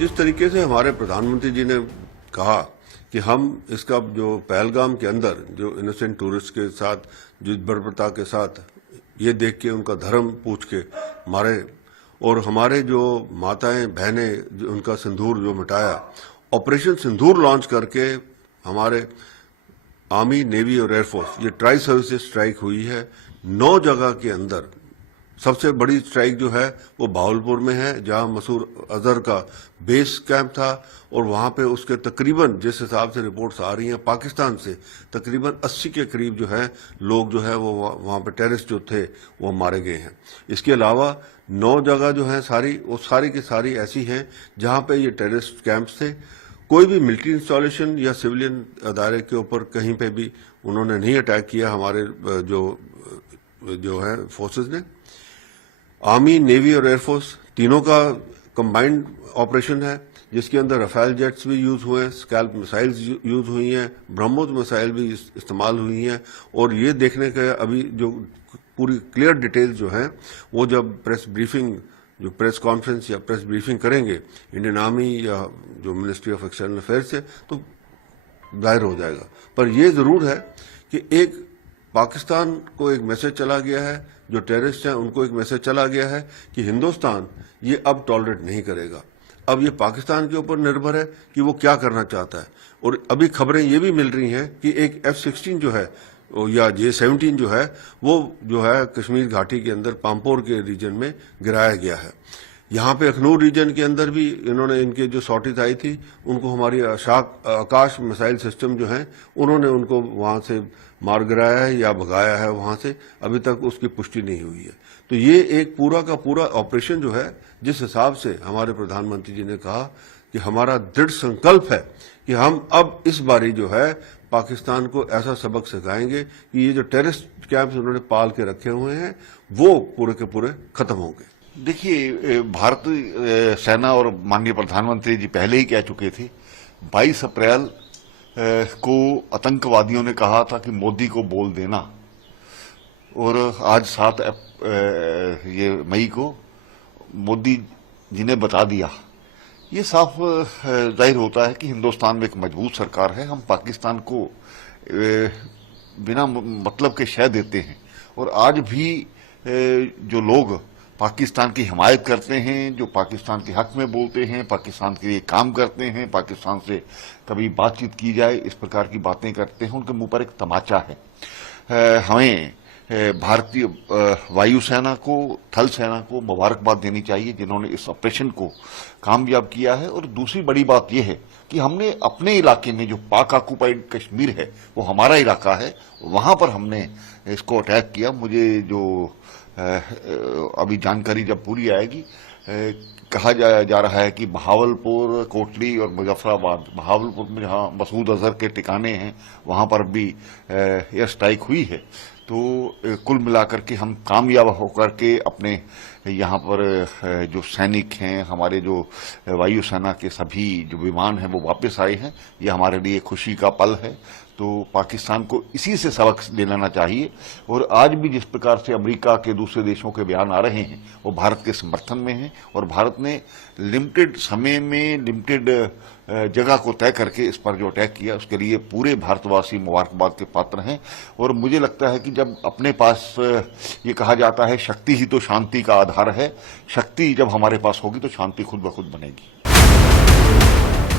جس طریقے سے ہمارے پردھان منتری جی نے کہا کہ ہم اس کا جو پہلگام کے اندر اور ہمارے جو ماتائیں، بہنیں ان کا سندھور جو مٹایا، آپریشن سندھور لانچ کر کے ہمارے آرمی، نیوی اور ایئر فورس، یہ ٹرائی سروسز اسٹرائک ہوئی ہے۔ نو جگہ کے اندر سب سے بڑی اسٹرائک جو ہے وہ بہاولپور میں ہے، جہاں مسور اظہر کا بیس کیمپ تھا اور وہاں پہ اس کے تقریباً جس حساب سے رپورٹس آ رہی ہیں، پاکستان سے تقریباً اسی کے قریب جو ہے لوگ جو ہے وہ وہاں پہ ٹیرس جو تھے وہ مارے گئے ہیں۔ اس کے علاوہ نو جگہ جو ہیں ساری، وہ ساری کی ساری ایسی ہیں جہاں پہ یہ ٹیرس کیمپس تھے۔ کوئی بھی ملٹری انسٹالیشن یا سولین ادارے کے اوپر کہیں پہ بھی انہوں نے نہیں اٹیک کیا ہمارے، جو جو ہیں فورسز نے۔ آرمی، نیوی اور ایئر فورس تینوں کا کمبائنڈ آپریشن ہے، جس کے اندر رفیل جیٹس بھی یوز ہوئے ہیں اسکیلپ مسائل یوز ہوئی ہیں، برہموز مسائل بھی استعمال ہوئی ہیں، اور یہ دیکھنے کا ابھی جو پوری کلیئر ڈیٹیل جو ہیں، وہ جب پریس بریفنگ، جو پریس کانفرنس یا پریس بریفنگ کریں گے، انڈین آرمی یا جو منسٹری آف ایکسٹرنل افیئرس ہے تو ظاہر ہو جائے گا۔ پر یہ ضرور ہے کہ ایک پاکستان کو ایک میسج چلا گیا ہے، جو ٹیررسٹ ہیں، ان کو ایک میسج چلا گیا ہے کہ ہندوستان یہ اب ٹالریٹ نہیں کرے گا۔ اب یہ پاکستان کے اوپر نربھر ہے کہ وہ کیا کرنا چاہتا ہے۔ اور ابھی خبریں یہ بھی مل رہی ہیں کہ ایک ایف سکسٹین جو ہے، یا جے سیونٹین جو ہے، وہ جو ہے کشمیر گھاٹی کے اندر پامپور کے ریجن میں گرایا گیا ہے۔ یہاں پہ اکھنور ریجن کے اندر بھی انہوں نے ان کے جو سارٹیز آئی تھی، ان کو ہماری اشاک آکاش مسائل سسٹم جو ہیں، انہوں نے ان کو وہاں سے مار گرایا ہے یا بھگایا ہے وہاں سے، ابھی تک اس کی پشٹی نہیں ہوئی ہے۔ تو یہ ایک پورا کا پورا آپریشن جو ہے، جس حساب سے ہمارے پردھان منتری جی نے کہا کہ ہمارا دڑھ سنکلپ ہے کہ ہم اب اس باری جو ہے، پاکستان کو ایسا سبق سکھائیں گے کہ یہ جو ٹیرسٹ کیمپس انہوں نے پال کے رکھے ہوئے ہیں، وہ پورے کے پورے ختم ہوں گے۔ دیکھیے بھارت سینا اور ماننی پردھان منتری جی پہلے ہی کہہ چکے تھے، بائیس اپریل کو آتنک وادیوں نے کہا تھا کہ مودی کو بول دینا۔ اور آج سات یہ مئی کو مودی جی نے بتا دیا۔ یہ صاف ظاہر ہوتا ہے کہ ہندوستان میں ایک مضبوط سرکار ہے۔ ہم پاکستان کو بنا مطلب کے شہ دیتے ہیں۔ اور آج بھی جو لوگ پاکستان کی حمایت کرتے ہیں، جو پاکستان کے حق میں بولتے ہیں، پاکستان کے لیے کام کرتے ہیں، پاکستان سے کبھی بات چیت کی جائے، اس پرکار کی باتیں کرتے ہیں، ان کے منہ پر ایک تماچا ہے۔ ہمیں بھارتی وایو سینا کو، تھل سینا کو مبارکباد دینی چاہیے، جنہوں نے اس آپریشن کو کامیاب کیا ہے۔ اور دوسری بڑی بات یہ ہے کہ ہم نے اپنے علاقے میں جو پاک آکوپائڈ کشمیر ہے، وہ ہمارا علاقہ ہے، وہاں پر ہم نے اس کو اٹیک کیا۔ مجھے جو ابھی جانکاری جب پوری آئے گی کہا جا رہا ہے کہ بہاول پور کوٹلی اور مجفر آباد بہاول پور میں جہاں مسعود اظہر کے ٹکانے ہیں، وہاں پر بھی ایئر اسٹرائک ہوئی ہے۔ تو، کل ملا کر کے ہم کامیاب ہو کر کے اپنے یہاں پر جو سینک ہیں، ہمارے جو وایو سینا کے سبھی جو بیمان ہیں، وہ واپس آئے ہیں۔ یہ ہمارے لیے خوشی کا پل ہے۔ تو پاکستان کو اسی سے سبق لے لینا چاہیے اور آج بھی جس پرکار سے امریکہ کے دوسرے دیشوں کے بیان آ رہے ہیں، وہ بھارت کے سمرتھن میں ہیں اور بھارت نے لمٹڈ سمے میں لمٹڈ جگہ کو طے کر کے اس پر جو اٹیک کیا، اس کے لیے پورے بھارت واسی مبارکباد کے پاتر ہیں اور مجھے لگتا ہے کہ جب اپنے پاس یہ کہا جاتا ہے شکتی ہی تو شانتی کا آدھار ہے، شکتی جب ہمارے پاس ہوگی تو شانتی خود بخود بنے گی۔